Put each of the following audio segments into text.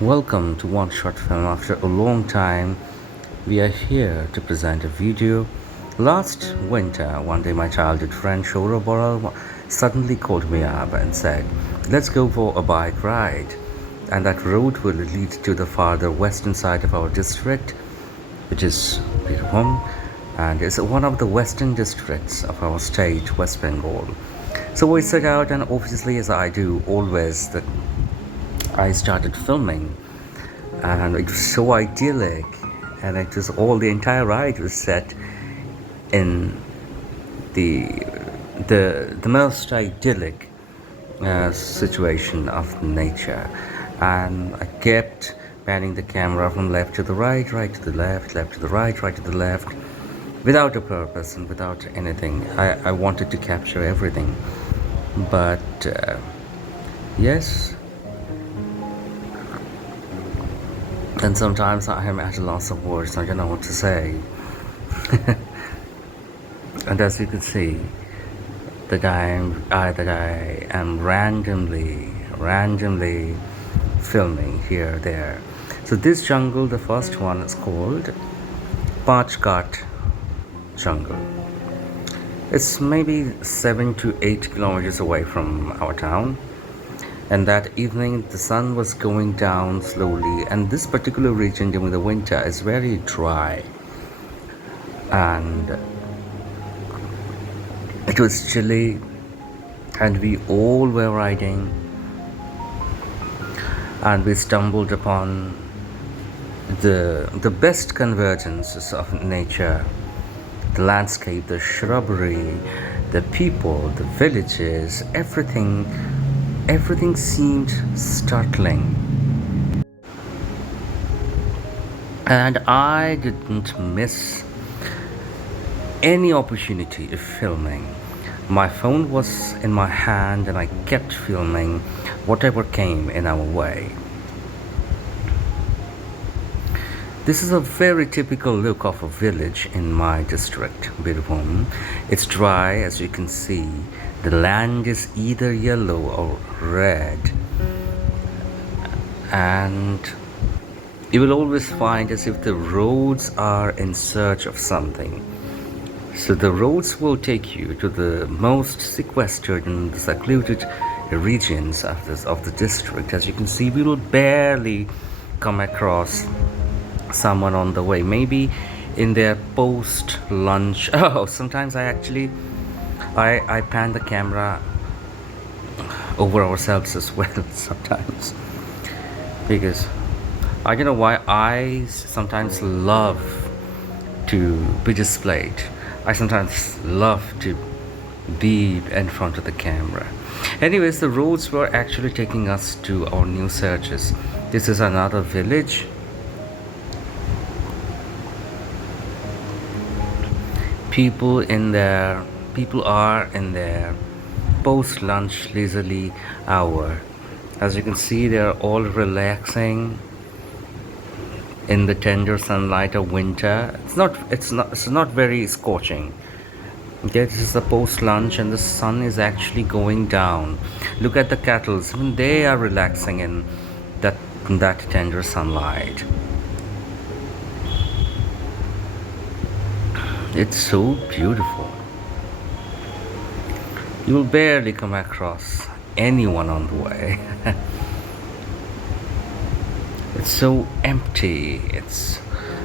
Welcome to One Short Film. After a long time, we are here to present a video. Last winter, one day my childhood friend Shora Boral suddenly called me up and said, "Let's go for a bike ride." And that road will lead to the farther western side of our district, which is Birbhum, and is one of the western districts of our state, West Bengal. So we set out, and obviously, as I do always, that I started filming, and it was so idyllic, and the entire ride was set in the the most idyllic situation of nature, and I kept panning the camera from left to the right to the left, left to the right to the left, without a purpose and without anything. I wanted to capture everything, but yes. And sometimes I am at a loss of words. I don't know what to say. And as you can see, that I am randomly filming here, there. So this jungle, the first one, is called Pachkat Jungle. It's maybe 7 to 8 kilometers away from our town. And that evening the sun was going down slowly, and this particular region during the winter is very dry, and it was chilly, and we all were riding, and we stumbled upon the best convergences of nature, the landscape, the shrubbery, the people, the villages, everything seemed startling. And I didn't miss any opportunity of filming. My phone was in my hand, and I kept filming whatever came in our way. This is a very typical look of a village in my district, Birbhum. It's dry, as you can see. The land is either yellow or red, and you will always find as if the roads are in search of something. So the roads will take you to the most sequestered and secluded regions of the district. As you can see, we will barely come across someone on the way, maybe in their post lunch. Oh, sometimes I pan the camera over ourselves as well sometimes, because I don't know why I sometimes love to be displayed. I sometimes love to be in front of the camera. Anyways, the roads were actually taking us to our new searches. This is another village. People are in their post-lunch leisurely hour. As you can see, they're all relaxing in the tender sunlight of winter. It's not very scorching. Okay, this is the post-lunch, and the sun is actually going down. Look at the cattle. Even they are relaxing in that tender sunlight. It's so beautiful. You will barely come across anyone on the way. It's so empty. It's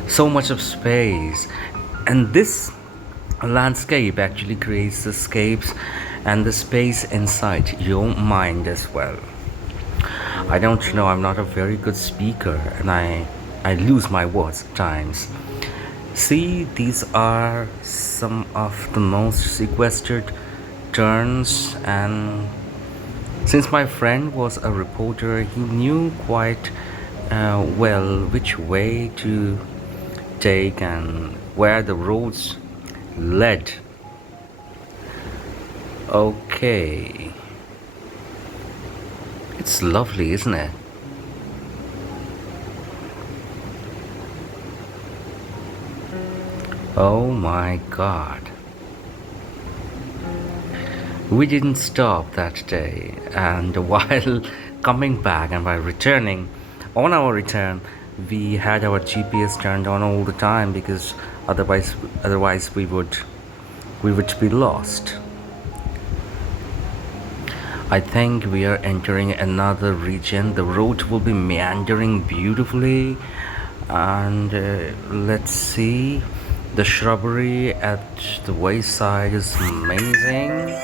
so much of space. And this landscape actually creates the escapes and the space inside your mind as well. I don't know, I'm not a very good speaker, and I lose my words at times. See, these are some of the most sequestered turns, and since my friend was a reporter, he knew quite well which way to take and where the roads led. Okay, it's lovely, isn't it? Oh my God. We didn't stop that day, and while coming back and while returning, On our return, we had our GPS turned on all the time because otherwise we would be lost. I think we are entering another region. The road will be meandering beautifully, and let's see. The shrubbery at the wayside is amazing.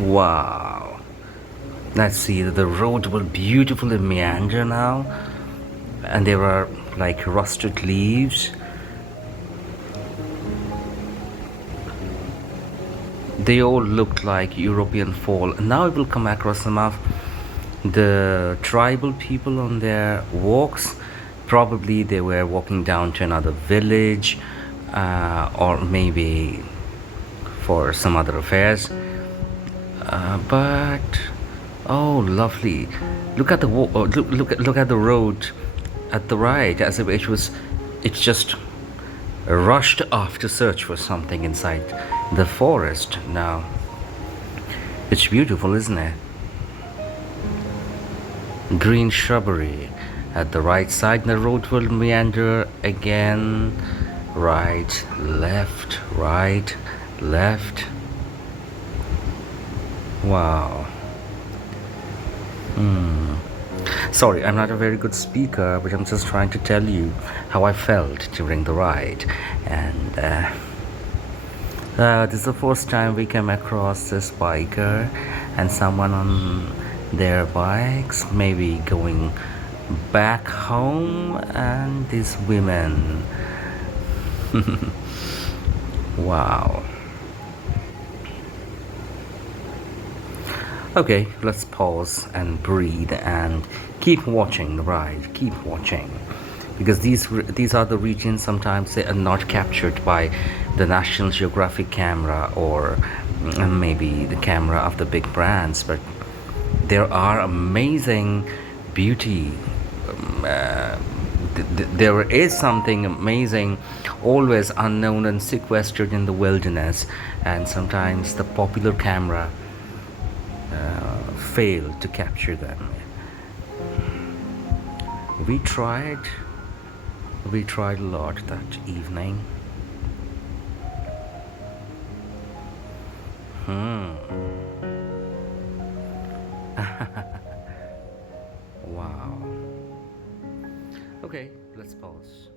Wow. Let's see. The road will beautifully meander now, and there are like rusted leaves. They all looked like European fall. Now I will come across some of the tribal people on their walks. Probably they were walking down to another village, or maybe for some other affairs. But oh, lovely! Look at the look at the road at the right, as if it just rushed off to search for something inside the forest. Now it's beautiful, isn't it? Green shrubbery at the right side. The road will meander again. Right, left, right, left. Wow. Sorry, I'm not a very good speaker, but I'm just trying to tell you how I felt during the ride. And this is the first time we came across this biker and someone on their bikes, maybe going back home, and these women. Wow. Okay, let's pause and breathe and keep watching the ride. Keep watching, because these are the regions sometimes they are not captured by the National Geographic camera or maybe the camera of the big brands, but there are amazing beauty. There is something amazing, always unknown and sequestered in the wilderness, and sometimes the popular camera failed to capture them. We tried, we tried a lot that evening. Wow. Okay, let's pause.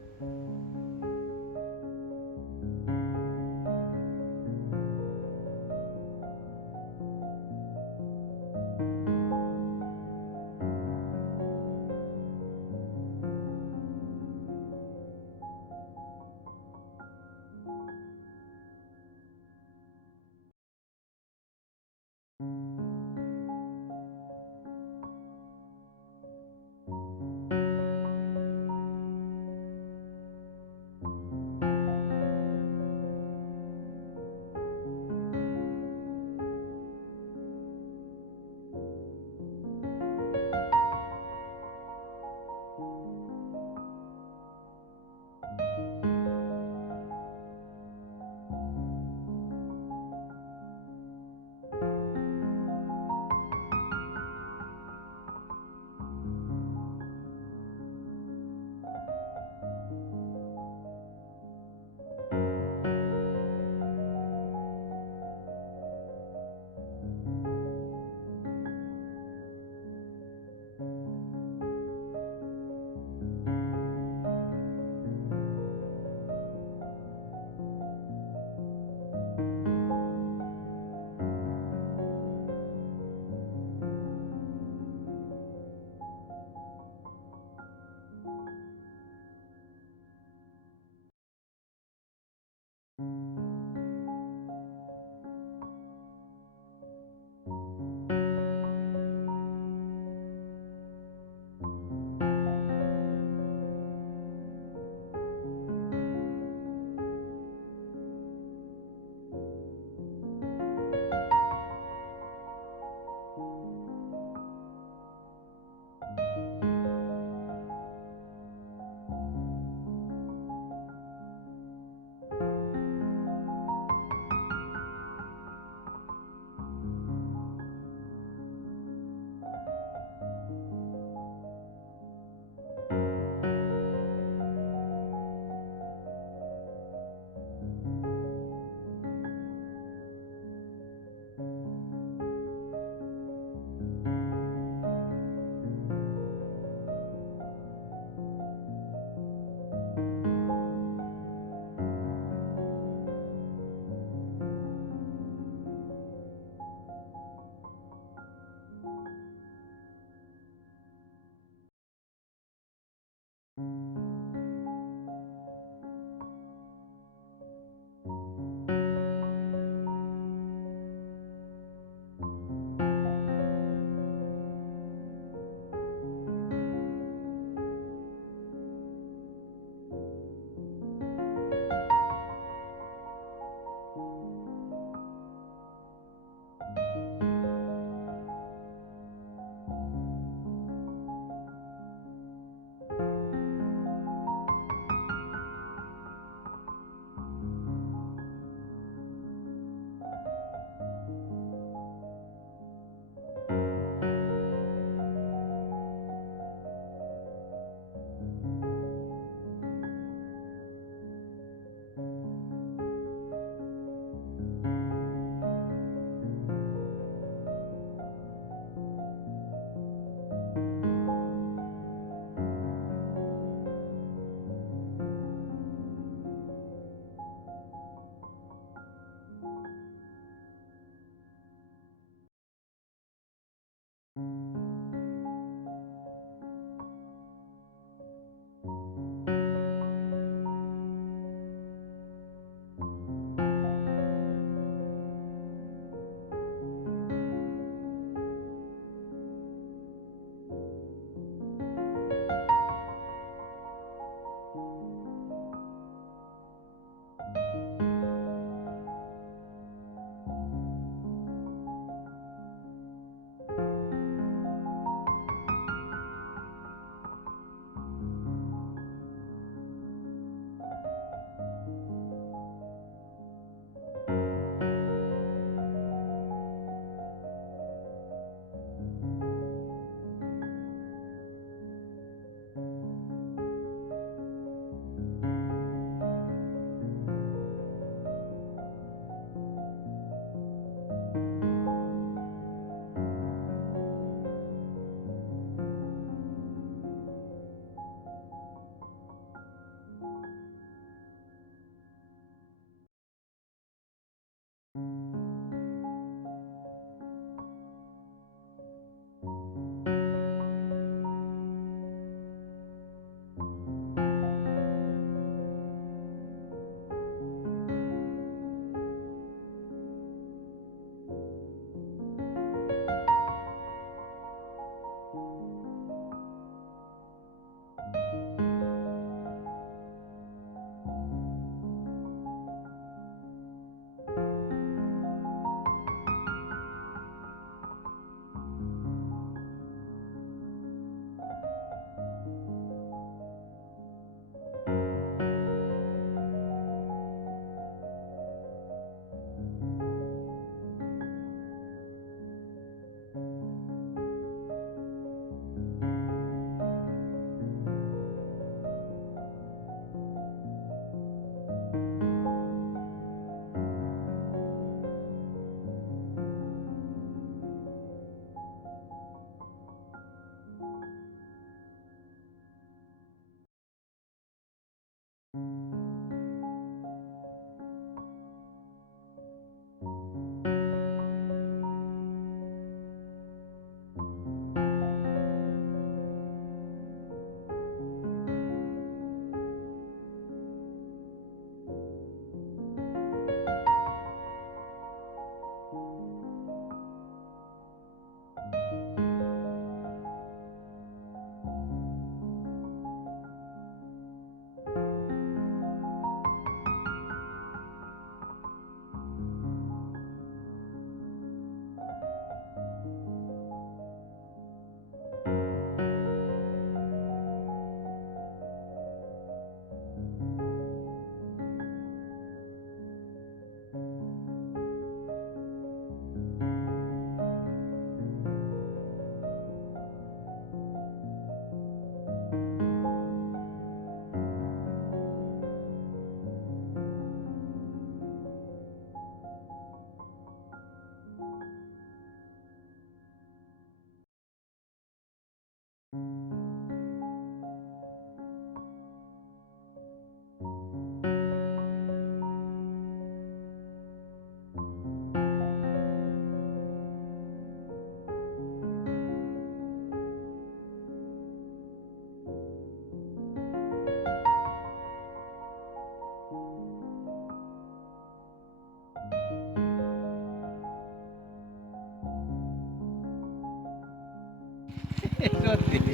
সত্যি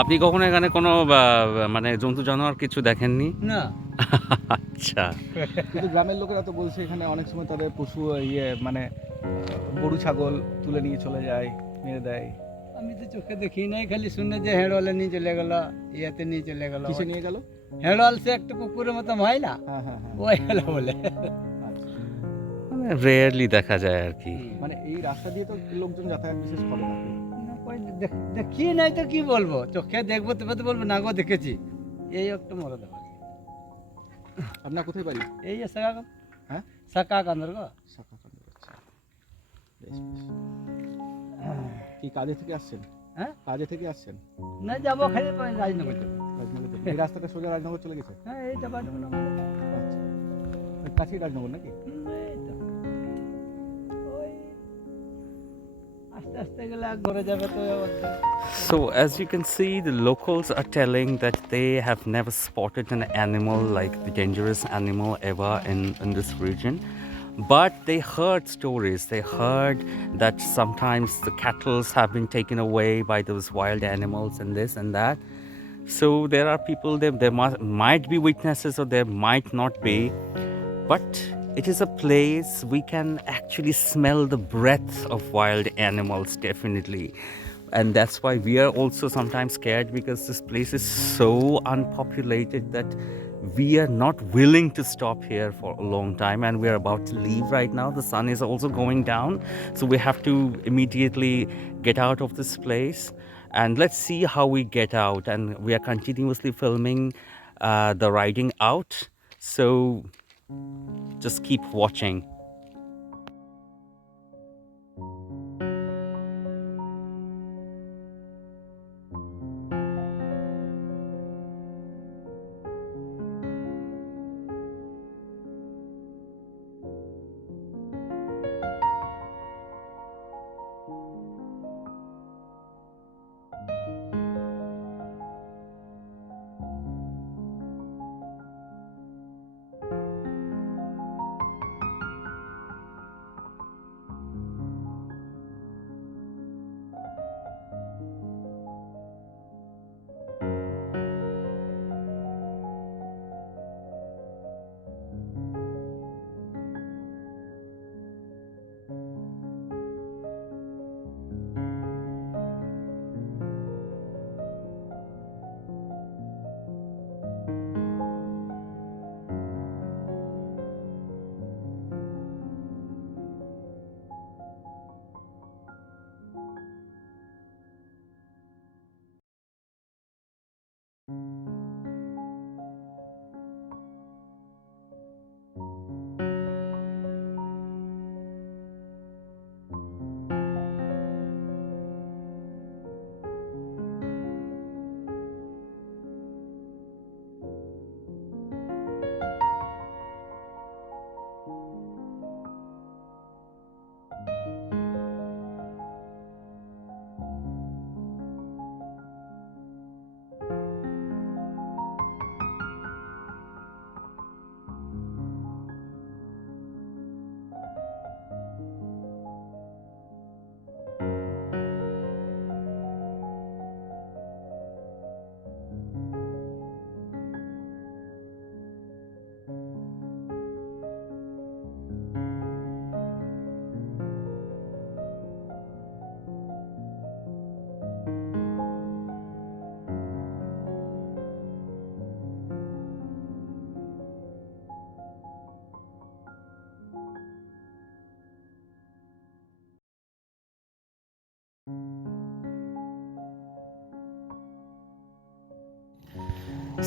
আপনি কখনো এখানে কোনো মানে জন্তু জানোয়ার কিছু দেখেননি? না। আচ্ছা। কিন্তু গ্রামের লোকেরা তো বলছে এখানে অনেক সময় তাদের পশু মানে গরু ছাগল তুলে নিয়ে চলে যায়, মেরে দেয়। আমি তো চোখে দেখি নাই, খালি শুনে যে হেঁড়লে নিয়ে চলে গেল, ইয়াতে নিয়ে চলে গেল। কিসে নিয়ে গেল? হেঁড়ল সে একটা কুকুরের মতো হয় না, হ্যাঁ হ্যাঁ হ্যাঁ। ওই হলো বলে। আচ্ছা, মানে রেয়ারলি দেখা যায় আর কি। মানে এই রাস্তা দিয়ে তো লোকজন যাতায়াত বিশেষ করে না কেউ। না, কই দেখি নাই তো কি বলবো, চোখে দেখবো তবে তো বলবো না গো দেখেছি। এই একটা মরে দেওয়া আপনার কোথায় বাড়ি? এই যে সাকা, হ্যাঁ সাকা কান্দর গো। শাখাকান্দি। আচ্ছা, বেশ বেশ। কি কাজে থেকে আসছেন? হ্যাঁ, কাজে থেকে আসছেন? না যাবো খালি রাজনগর যাবো। রাজনগর যাবেন? এই রাস্তাটা সোজা রাজনগর চলে গেছে? হ্যাঁ, এইটা বাড়বো না। আচ্ছা, ওই কাছেই রাজনগর নাকি? এই তো ওই আস্তে আস্তে গেলে ঘরে যাবে তো। So, as you can see, the locals are telling that they have never spotted an animal like the dangerous animal ever in this region. But they heard stories. They heard that sometimes the cattle have been taken away by those wild animals and this and that. So there are people, there might be witnesses or there might not be. But it is a place we can actually smell the breath of wild animals, definitely. And that's why we are also sometimes scared because this place is so unpopulated that we are not willing to stop here for a long time, and we are about to leave right now. The sun is also going down, so we have to immediately get out of this place. And let's see how we get out. And we are continuously filming the riding out, so just keep watching.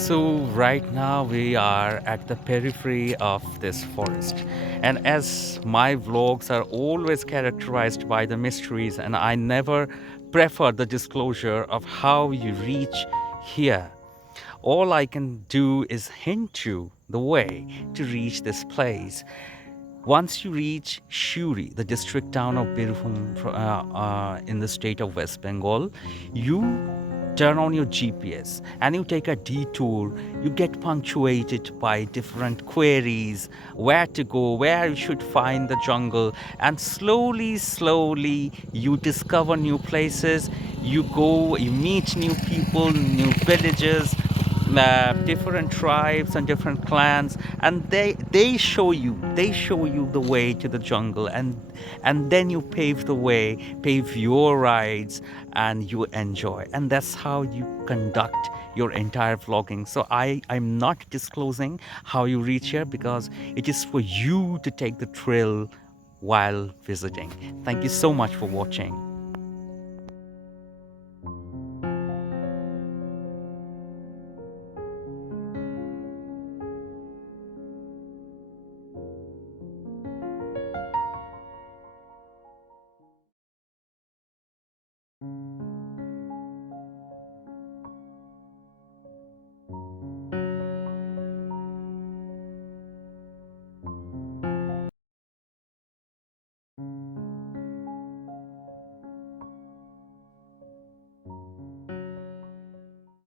So, right now we are at the periphery of this forest. And as my vlogs are always characterized by the mysteries, and I never prefer the disclosure of how you reach here, all I can do is hint you the way to reach this place. Once you reach Suri, the district town of Birbhum in the state of West Bengal, you turn on your GPS and you take a detour, you get punctuated by different queries, where to go, where you should find the jungle, and slowly you discover new places, you go, you meet new people, new villages, different tribes and different clans, and they show you the way to the jungle, and then you pave the way, pave your rides, and you enjoy, and that's how you conduct your entire vlogging. So I'm not disclosing how you reach here, because it is for you to take the thrill while visiting. Thank you so much for watching.